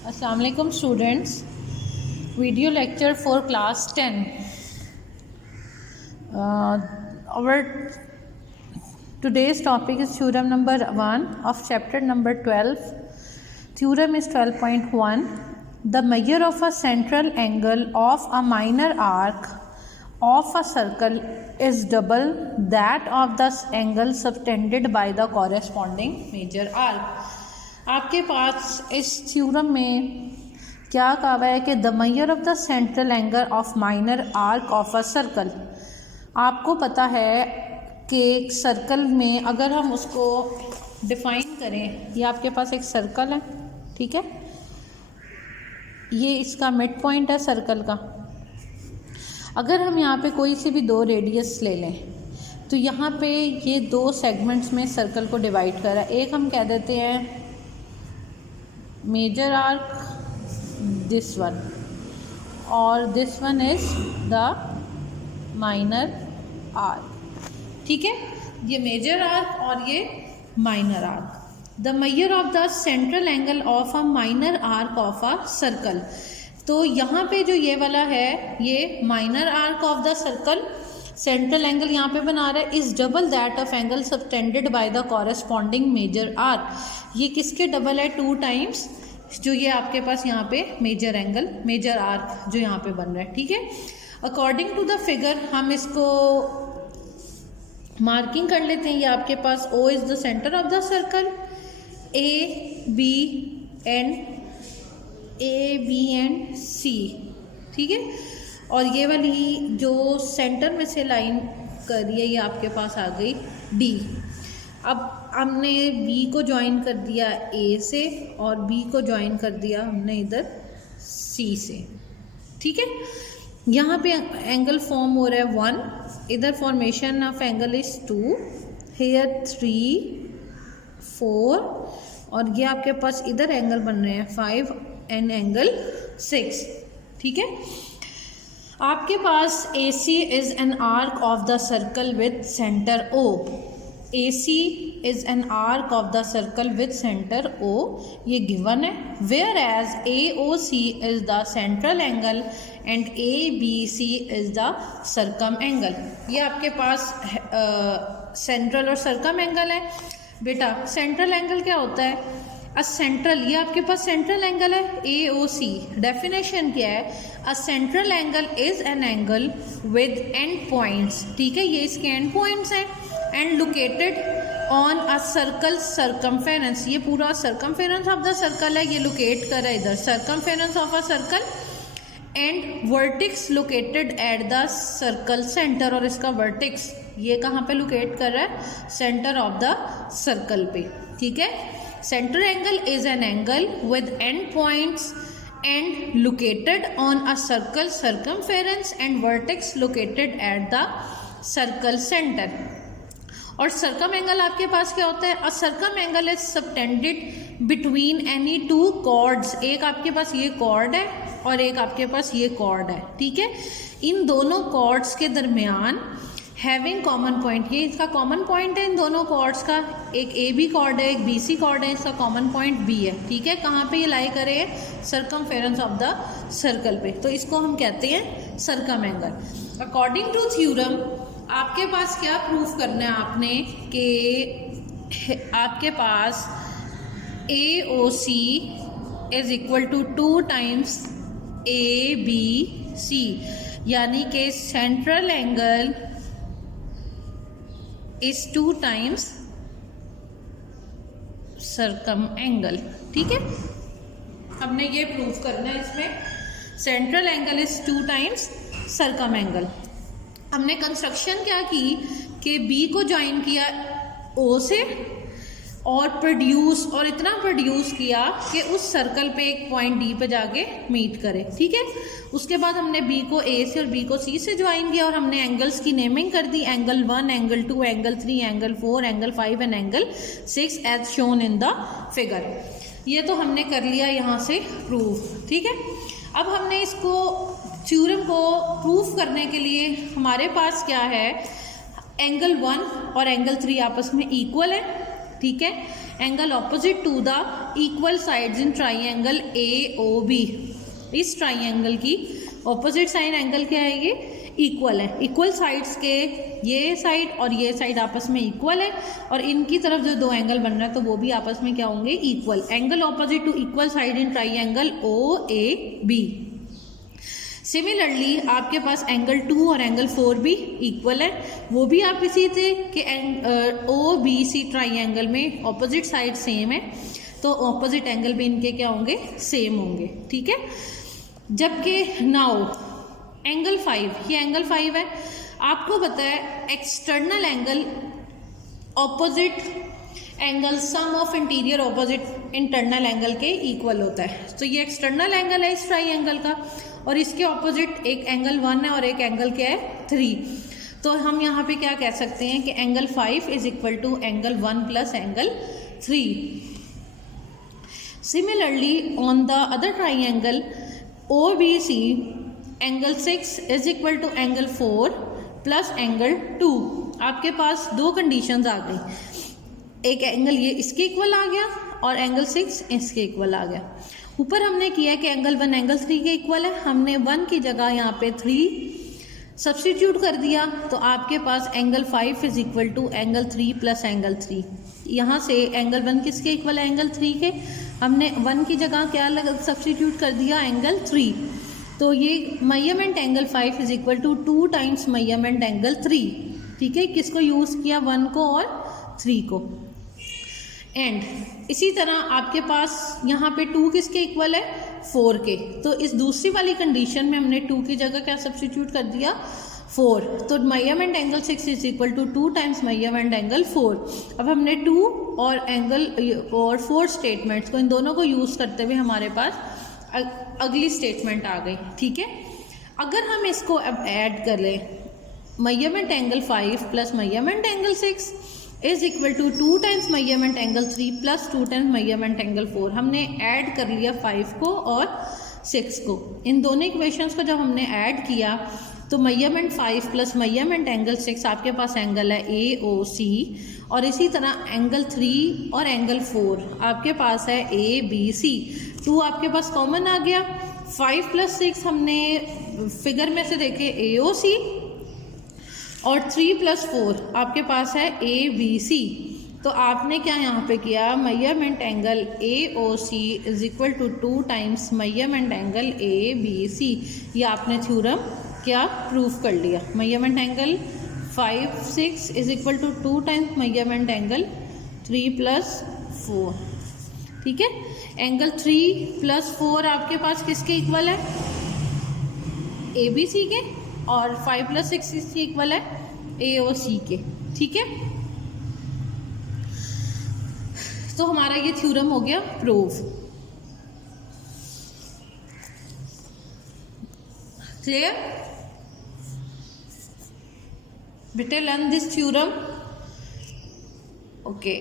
Assalamu alaikum students. Video lecture for class 10. Our today's topic is theorem number 1 of chapter number 12. Theorem is 12.1. The measure of a central angle of a minor arc of a circle is double that of the angle subtended by the corresponding major arc. आपके पास इस theorem में क्या कहा हुआ है कि the major of the central angle of minor arc of a circle. आपको पता है कि एक सर्कल में अगर हम उसको डिफाइन करें, ये आपके पास एक सर्कल है, ठीक है, ये इसका मिड पॉइंट है सर्कल का। अगर हम यहाँ पे कोई सी भी दो रेडियस ले लें तो यहाँ पे ये दो सेगमेंट्स में सर्कल को डिवाइड करा। एक हम कह देते हैं मेजर आर्क, दिस वन, और this one is the minor arc, ठीक है। ये मेजर आर्क और ये minor arc. The major of the central angle of a minor arc of a circle. तो यहाँ पे जो ये वाला है ये minor arc of the circle, central angle यहाँ पे बना रहा है is double that of angle subtended by the corresponding major arc. ये किसके डबल है? 2 टाइम्स जो ये आपके पास यहाँ पे मेजर एंगल, मेजर आर्क जो यहाँ पे बन रहा है, ठीक है। अकॉर्डिंग टू द फिगर हम इसको मार्किंग कर लेते हैं। ये आपके पास O is the centre of the circle, A B and C, ठीक है। और ये वाली जो सेंटर में से लाइन कर रही है ये आपके पास आ गई D। अब हमने B को ज्वाइन कर दिया A से और B को ज्वाइन कर दिया हमने इधर C से, ठीक है। यहाँ पे एंगल फॉर्म हो रहा है 1, इधर formation of angle is 2, here 3 4, और ये आपके पास इधर एंगल बन रहे हैं 5 एंड एंगल 6, ठीक है। आपके पास AC is an arc of the circle with centre O। AC is an arc of the circle with centre O, ये गिवन है। Whereas AOC is the central angle and ABC is the circum angle. ये आपके पास central और circum angle है। बेटा central angle क्या होता है? अ सेंट्रल, ये आपके पास सेंट्रल एंगल है AOC। डेफिनेशन क्या है? A central angle is an angle with and points, ठीक है, ये इसके एंड पॉइंट्स हैं, and located on a circle circumference. ये पूरा सर्कमफेरेंस ऑफ द सर्कल है, ये लोकेट कर रहा है इधर circumference of a circle, and vertices located at the circle centre. और इसका वर्टिक्स ये कहाँ पे लोकेट कर रहा है? सेंटर ऑफ द सर्कल पे, ठीक है। Centre angle is an angle with and points and located on a circle circumference and vertex located at the circle center। और सर्कम एंगल आपके पास क्या होता है? A circum angle is subtended between any 2 chords. एक आपके पास ये cord है और एक आपके पास ये कॉर्ड है, ठीक है। इन दोनों कॉर्ड्स के दरमियान हैविंग कॉमन पॉइंट, ये इसका कॉमन पॉइंट है इन दोनों कॉर्ड्स का, एक AB कॉर्ड है, एक BC कॉर्ड है, इसका कॉमन पॉइंट B है, ठीक है। कहाँ पे ये लाई करे है? सर्कमफेरेंस ऑफ द सर्कल पे, तो इसको हम कहते हैं circum angle. According to theorem आपके पास क्या प्रूफ करना है आपने कि आपके पास AOC is equal to 2 times ABC, यानी कि central angle is 2 times circum angle, ठीक है। हमने ये प्रूव करना है इसमें, central angle is 2 times circum angle. हमने कंस्ट्रक्शन क्या की कि B को ज्वाइन किया O से और प्रोड्यूस, और इतना प्रोड्यूस किया कि उस सर्कल पे एक पॉइंट D पे जाके मीट करे, ठीक है। उसके बाद हमने B को A से और B को C से ज्वाइन किया और हमने एंगल्स की नेमिंग कर दी, angle 1, angle 2, angle 3, angle 4, angle 5 and angle 6 as shown in the figure. ये तो हमने कर लिया यहाँ से प्रूव, ठीक है। अब हमने इसको थ्योरम को प्रूफ करने के लिए हमारे पास क्या है? एंगल 1 और एंगल 3 आपस में इक्वल है, ठीक है। Angle opposite to the equal sides in triangle AOB। इस ट्राइंगल की ऑपोजिट साइड एंगल क्या है, ये इक्वल है। इक्वल साइड्स के ये साइड और ये साइड आपस में इक्वल है, और इनकी तरफ जो दो एंगल बन रहा है तो वो भी आपस में क्या होंगे, equal. Angle opposite to equal side in triangle OAB। Similarly आपके पास एंगल 2 और एंगल 4 भी इक्वल है, वो भी आप इसी थे कि OBC ट्राइंगल में ऑपोजिट साइड सेम है, तो ऑपोजिट एंगल भी इनके क्या होंगे, सेम होंगे, ठीक है। जबकि नाउ एंगल 5, ये एंगल 5 है, आपको पता है external angle opposite angle sum of interior opposite internal angle के इक्वल होता है। तो ये एक्सटर्नल एंगल है इस ट्राइंगल का, और इसके ऑपोजिट एक एंगल 1 है और एक एंगल क्या है, 3। तो हम यहाँ पे क्या कह सकते हैं कि angle 5 is equal to angle 1 plus angle 3। Similarly on the other triangle OBC, angle 6 is equal to angle 4 plus angle 2। आपके पास दो कंडीशंस आ गई, एक एंगल ये इसके इक्वल आ गया और एंगल 6 इसके इक्वल आ गया। ऊपर हमने किया कि एंगल 1 एंगल 3 के इक्वल है, हमने 1 की जगह यहाँ पे 3 सब्सटीट्यूट कर दिया, तो आपके पास angle 5 is equal to angle 3 plus angle 3। यहाँ से एंगल 1 किसके इक्वल है, एंगल 3 के, हमने 1 की जगह क्या सब्सटीट्यूट कर दिया, एंगल 3। तो ये measurement angle 5 is equal to 2 times measurement angle 3, ठीक है। किसको यूज़ किया, 1 को और 3 को। एंड इसी तरह आपके पास यहाँ पे 2 किसके इक्वल है, 4 के। तो इस दूसरी वाली कंडीशन में हमने 2 की जगह क्या सब्सटीट्यूट कर दिया, 4। तो measurement angle 6 is equal to 2 times measurement angle 4। अब हमने 2 और एंगल और 4 स्टेटमेंट्स को, इन दोनों को यूज़ करते हुए हमारे पास अगली स्टेटमेंट आ गई, ठीक है। अगर हम इसको अब ऐड कर लें, measurement angle 5 plus measurement angle 6 is equal to 2 times measurement angle 3 plus 2 times measurement angle 4। हमने ऐड कर लिया 5 को और 6 को। इन दोनों इक्वेशंस को जब हमने ऐड किया तो मेजरमेंट 5 प्लस मेजरमेंट एंगल 6, आपके पास एंगल है AOC, और इसी तरह एंगल 3 और एंगल 4 आपके पास है ABC। 2 आपके पास कॉमन आ गया, 5 प्लस 6 हमने फिगर में से देखे AOC, और 3 प्लस 4 आपके पास है ABC। तो आपने क्या यहाँ पे किया, measurement angle AOC is equal to 2 times measurement angle ABC। ये आपने थ्योरम क्या प्रूफ कर लिया। Measurement angle 5 6 is equal to 2 times measurement angle 3 plus 4, ठीक है। एंगल 3 प्लस 4 आपके पास किसके इक्वल है, ABC के, और 5 प्लस 6 इसके इक्वल है AOC के, ठीक है। तो हमारा ये थ्योरम हो गया प्रूव। क्लियर बेटे, लर्न दिस थ्योरम, ओके।